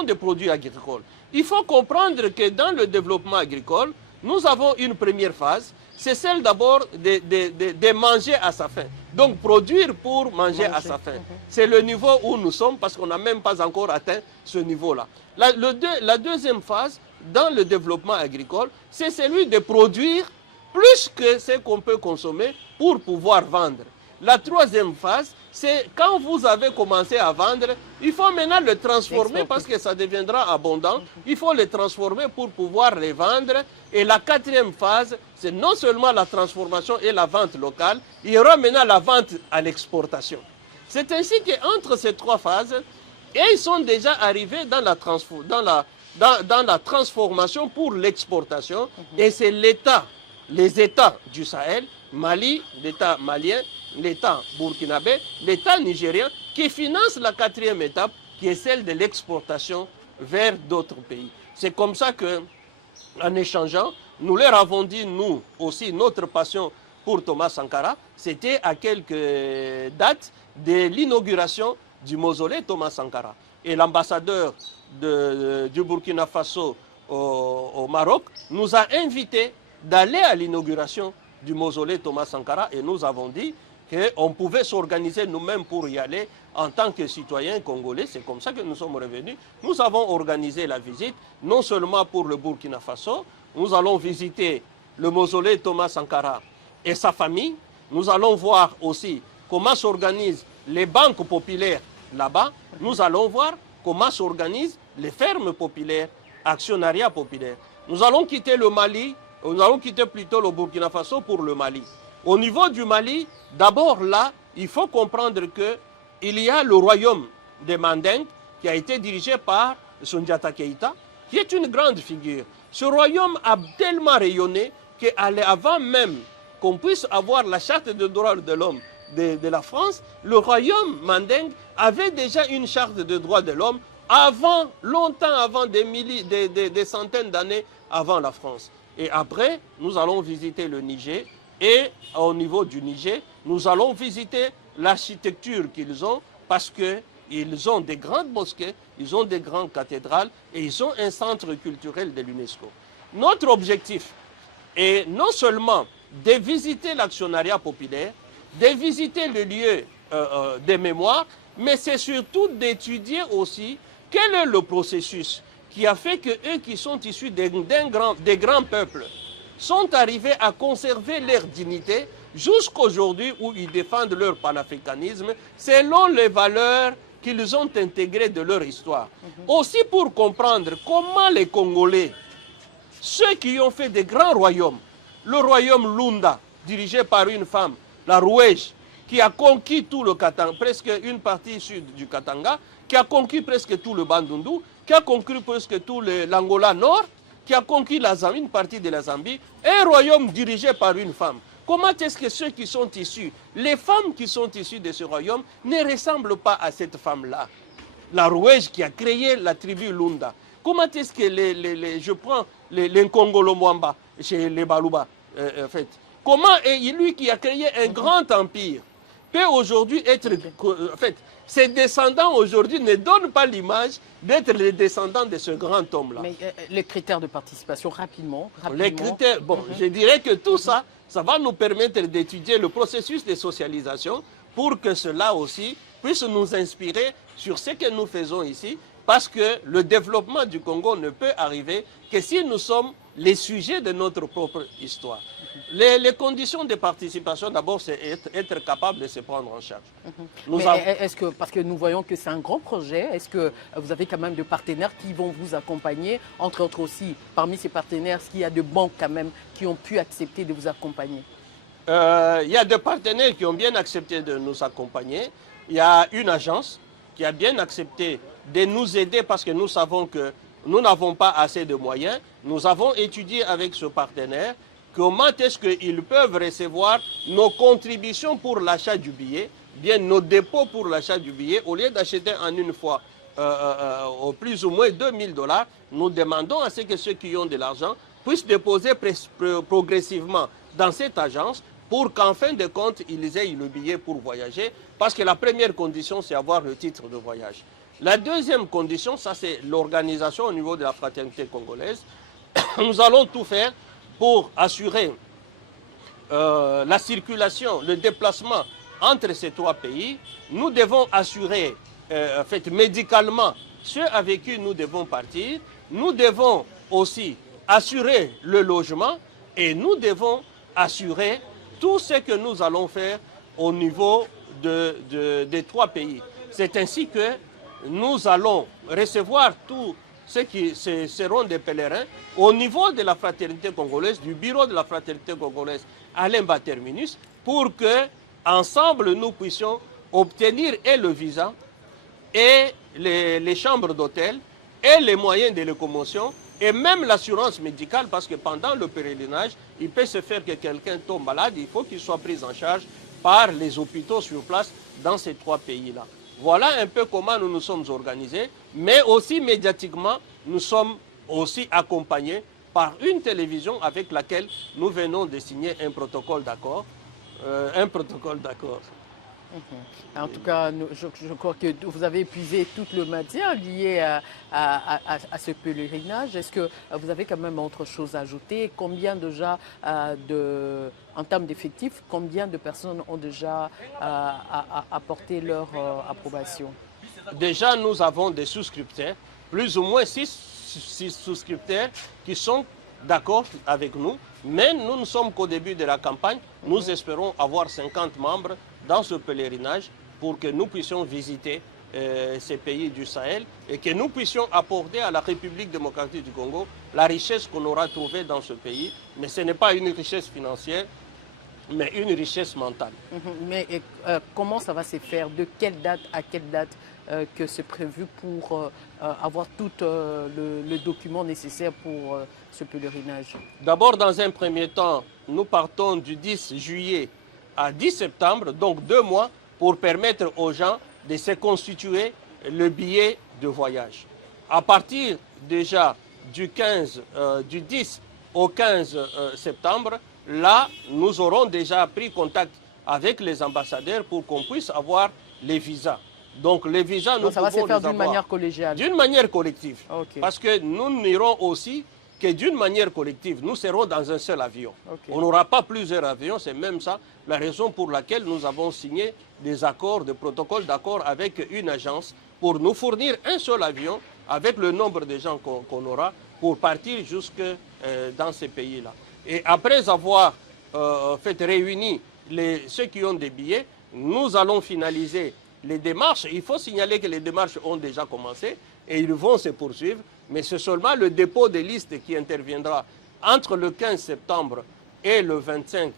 des produits agricoles. Il faut comprendre que dans le développement agricole, nous avons une première phase, c'est celle d'abord de manger à sa faim. Donc produire pour manger à sa faim. C'est le niveau où nous sommes parce qu'on n'a même pas encore atteint ce niveau-là. La deuxième phase dans le développement agricole, c'est celui de produire plus que ce qu'on peut consommer pour pouvoir vendre. La troisième phase, c'est quand vous avez commencé à vendre, il faut maintenant le transformer parce que ça deviendra abondant. Il faut le transformer pour pouvoir les vendre. Et la quatrième phase, c'est non seulement la transformation et la vente locale, il y aura maintenant la vente à l'exportation. C'est ainsi qu'entre ces 3 phases, ils sont déjà arrivés dans la transformation pour l'exportation. Et c'est les États du Sahel, Mali, l'État malien, l'État burkinabé, l'État nigérien, qui finance la 4e étape, qui est celle de l'exportation vers d'autres pays. C'est comme ça que, en échangeant, nous leur avons dit, nous aussi, notre passion pour Thomas Sankara, c'était à quelques dates de l'inauguration du mausolée Thomas Sankara. Et l'ambassadeur du Burkina Faso au Maroc nous a invités d'aller à l'inauguration du mausolée Thomas Sankara et nous avons dit qu'on pouvait s'organiser nous-mêmes pour y aller en tant que citoyens congolais. C'est comme ça que nous sommes revenus. Nous avons organisé la visite, non seulement pour le Burkina Faso, nous allons visiter le mausolée Thomas Sankara et sa famille. Nous allons voir aussi comment s'organisent les banques populaires là-bas. Nous allons voir comment s'organisent les fermes populaires, actionnariat populaire. Nous allons quitter le Mali, nous allons quitter plutôt le Burkina Faso pour le Mali. Au niveau du Mali, d'abord là, il faut comprendre qu'il y a le royaume des Mandingues qui a été dirigé par Soundiata Keïta, qui est une grande figure. Ce royaume a tellement rayonné qu'avant même qu'on puisse avoir la charte des droits de l'homme de la France, le royaume Mandingue avait déjà une charte des droits de l'homme avant, longtemps avant, des centaines d'années avant la France. Et après, nous allons visiter le Niger. Et au niveau du Niger, nous allons visiter l'architecture qu'ils ont parce qu'ils ont des grandes mosquées, ils ont des grandes cathédrales et ils ont un centre culturel de l'UNESCO. Notre objectif est non seulement de visiter l'actionnariat populaire, de visiter le lieu des mémoires, mais c'est surtout d'étudier aussi quel est le processus qui a fait que eux qui sont issus des grands peuples sont arrivés à conserver leur dignité jusqu'aujourd'hui où ils défendent leur panafricanisme selon les valeurs qu'ils ont intégrées de leur histoire. Aussi pour comprendre comment les Congolais, ceux qui ont fait des grands royaumes, le royaume Lunda, dirigé par une femme, la Rouège, qui a conquis tout le Katanga, presque une partie sud du Katanga, qui a conquis presque tout le Bandundu, qui a conquis presque tout l'Angola Nord, qui a conquis la Zambie, une partie de la Zambie, un royaume dirigé par une femme. Comment est-ce que ceux qui sont issus, les femmes qui sont issues de ce royaume, ne ressemblent pas à cette femme-là? La Rouège qui a créé la tribu Lunda. Comment est-ce que je prends les Congolo Mwamba, chez les Baluba, en fait. Comment est lui qui a créé un grand empire peut aujourd'hui être... En fait, ses descendants aujourd'hui ne donnent pas l'image d'être les descendants de ce grand homme-là. Mais les critères de participation, rapidement. Les critères, bon, je dirais que tout ça, ça va nous permettre d'étudier le processus de socialisation pour que cela aussi puisse nous inspirer sur ce que nous faisons ici, parce que le développement du Congo ne peut arriver que si nous sommes les sujets de notre propre histoire. Les conditions de participation, d'abord, c'est être capable de se prendre en charge. Est-ce que, parce que nous voyons que c'est un grand projet, est-ce que vous avez quand même des partenaires qui vont vous accompagner, entre autres aussi, parmi ces partenaires, est-ce qu'il y a des banques quand même qui ont pu accepter de vous accompagner? Il y a des partenaires qui ont bien accepté de nous accompagner. Il y a une agence qui a bien accepté de nous aider parce que nous savons que nous n'avons pas assez de moyens. Nous avons étudié avec ce partenaire comment est-ce qu'ils peuvent recevoir nos contributions pour l'achat du billet, bien nos dépôts pour l'achat du billet. Au lieu d'acheter en une fois au plus ou moins 2000 $, nous demandons à ce que ceux qui ont de l'argent puissent déposer progressivement dans cette agence pour qu'en fin de compte, ils aient le billet pour voyager. Parce que la première condition, c'est avoir le titre de voyage. La deuxième condition, ça c'est l'organisation au niveau de la fraternité congolaise. Nous allons tout faire pour assurer la circulation, le déplacement entre ces trois pays. Nous devons assurer, en fait, médicalement, ceux avec qui nous devons partir. Nous devons aussi assurer le logement et nous devons assurer tout ce que nous allons faire au niveau des trois pays. C'est ainsi que nous allons recevoir tous ceux qui seront des pèlerins au niveau de la fraternité congolaise, du bureau de la fraternité congolaise à Lemba Terminus, pour que ensemble nous puissions obtenir et le visa et les chambres d'hôtel et les moyens de locomotion et même l'assurance médicale, parce que pendant le pèlerinage, il peut se faire que quelqu'un tombe malade, il faut qu'il soit pris en charge par les hôpitaux sur place dans ces trois pays-là. Voilà un peu comment nous nous sommes organisés, mais aussi médiatiquement, nous sommes aussi accompagnés par une télévision avec laquelle nous venons de signer un protocole d'accord. En tout cas, je crois que vous avez épuisé toute le matière lié à ce pèlerinage. Est-ce que vous avez quand même autre chose à ajouter? Combien déjà, en termes d'effectifs, combien de personnes ont déjà apporté leur approbation? Déjà, nous avons des souscripteurs, plus ou moins 6 souscripteurs qui sont d'accord avec nous, mais nous ne sommes qu'au début de la campagne. Nous espérons avoir 50 membres dans ce pèlerinage pour que nous puissions visiter ces pays du Sahel et que nous puissions apporter à la République démocratique du Congo la richesse qu'on aura trouvée dans ce pays. Mais ce n'est pas une richesse financière, mais une richesse mentale. Mais comment ça va se faire? De quelle date à quelle date que c'est prévu pour avoir tout le document nécessaire pour ce pèlerinage? D'abord, dans un premier temps, nous partons du 10 juillet à 10 septembre, donc 2 mois, pour permettre aux gens de se constituer le billet de voyage. À partir déjà du 10 au 15 septembre, là, nous aurons déjà pris contact avec les ambassadeurs pour qu'on puisse avoir les visas. Donc les visas, nous ça va se pouvons faire les d'une avoir manière collégiale? d'une manière collective. Okay. Parce que nous n'irons aussi que d'une manière collective. Nous serons dans un seul avion. Okay. On n'aura pas plusieurs avions, c'est même ça la raison pour laquelle nous avons signé des accords, des protocoles d'accord avec une agence pour nous fournir un seul avion avec le nombre de gens qu'on aura pour partir jusque dans ces pays-là. Et après avoir fait réunir ceux qui ont des billets, nous allons finaliser les démarches. Il faut signaler que les démarches ont déjà commencé et ils vont se poursuivre, mais c'est seulement le dépôt des listes qui interviendra entre le 15 septembre et le 25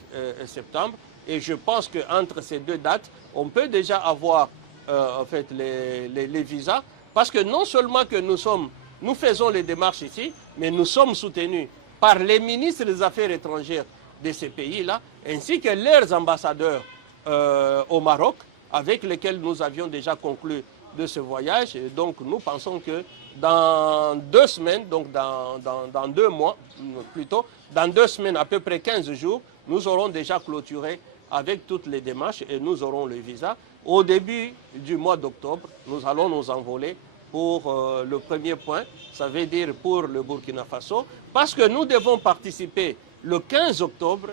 septembre. Et je pense qu'entre ces deux dates, on peut déjà avoir en fait, les visas, parce que non seulement que nous faisons les démarches ici, mais nous sommes soutenus par les ministres des Affaires étrangères de ces pays-là, ainsi que leurs ambassadeurs au Maroc, avec lesquels nous avions déjà conclu de ce voyage. Et donc nous pensons que dans 2 semaines, donc dans 2 mois plutôt, dans 2 semaines, à peu près 15 jours, nous aurons déjà clôturé avec toutes les démarches et nous aurons le visa. Au début du mois d'octobre, nous allons nous envoler pour le premier point, ça veut dire pour le Burkina Faso, parce que nous devons participer le 15 octobre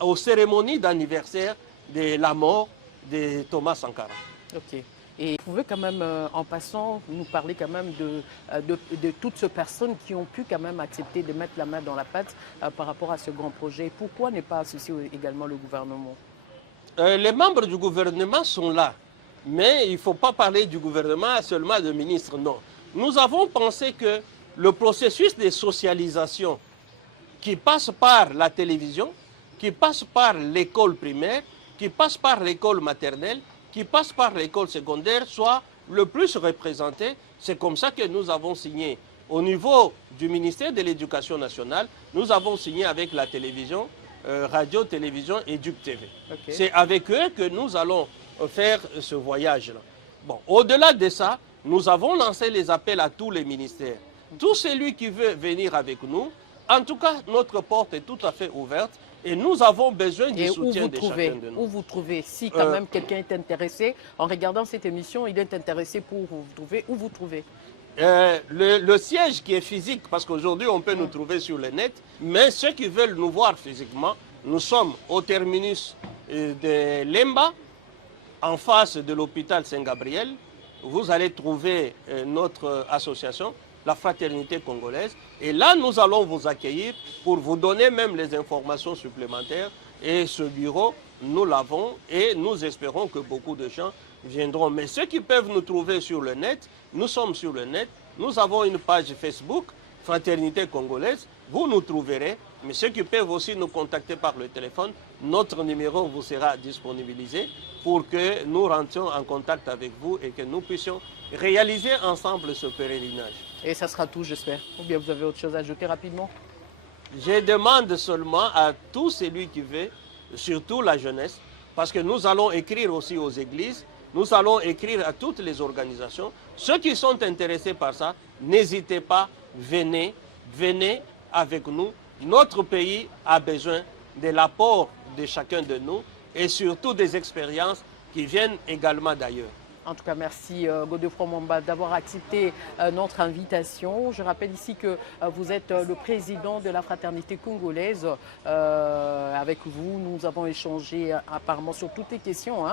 aux cérémonies d'anniversaire de la mort de Thomas Sankara. Ok. Et vous pouvez quand même, en passant, nous parler quand même de toutes ces personnes qui ont pu quand même accepter de mettre la main dans la pâte par rapport à ce grand projet. Pourquoi ne pas associer également le gouvernement? Les membres du gouvernement sont là, mais il ne faut pas parler du gouvernement seulement de ministres, non. Nous avons pensé que le processus de socialisation qui passe par la télévision, qui passe par l'école primaire, qui passe par l'école maternelle, qui passe par l'école secondaire, soit le plus représenté. C'est comme ça que nous avons signé. Au niveau du ministère de l'Éducation nationale, nous avons signé avec la télévision, radio, télévision et Duc TV. Okay. C'est avec eux que nous allons faire ce voyage-là. Bon, au-delà de ça, nous avons lancé les appels à tous les ministères. Tout celui qui veut venir avec nous, en tout cas, notre porte est tout à fait ouverte et nous avons besoin du soutien de chacun de nous. Où vous trouvez? Si quand même quelqu'un est intéressé, en regardant cette émission, il est intéressé pour vous trouver, où vous trouvez? Le siège qui est physique, parce qu'aujourd'hui on peut nous trouver sur le net, mais ceux qui veulent nous voir physiquement, nous sommes au terminus de Lemba, en face de l'hôpital Saint-Gabriel. Vous allez trouver notre association, la Fraternité Congolaise, et là nous allons vous accueillir pour vous donner même les informations supplémentaires. Et ce bureau, nous l'avons et nous espérons que beaucoup de gens viendront. Mais ceux qui peuvent nous trouver sur le net, nous sommes sur le net, nous avons une page Facebook, Fraternité Congolaise, vous nous trouverez. Mais ceux qui peuvent aussi nous contacter par le téléphone, notre numéro vous sera disponibilisé pour que nous rentrions en contact avec vous et que nous puissions réaliser ensemble ce pèlerinage. Et ça sera tout, j'espère. Ou bien vous avez autre chose à ajouter rapidement? Je demande seulement à tout celui qui veut, surtout la jeunesse, parce que nous allons écrire aussi aux églises, nous allons écrire à toutes les organisations. Ceux qui sont intéressés par ça, n'hésitez pas, venez avec nous. Notre pays a besoin de l'apport de chacun de nous et surtout des expériences qui viennent également d'ailleurs. En tout cas, merci Godefroid Mwamba d'avoir accepté notre invitation. Je rappelle ici que vous êtes le président de la Fraternité Congolaise. Avec vous, nous avons échangé apparemment sur toutes les questions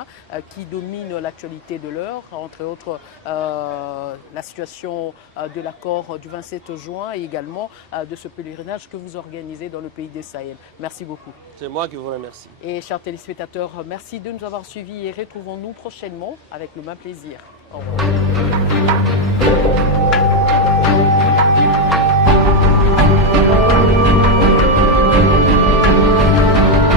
qui dominent l'actualité de l'heure, entre autres la situation de l'accord du 27 juin et également de ce pèlerinage que vous organisez dans le pays des Sahel. Merci beaucoup. C'est moi qui vous remercie. Et chers téléspectateurs, merci de nous avoir suivis et retrouvons-nous prochainement avec le même plaisir. Au revoir.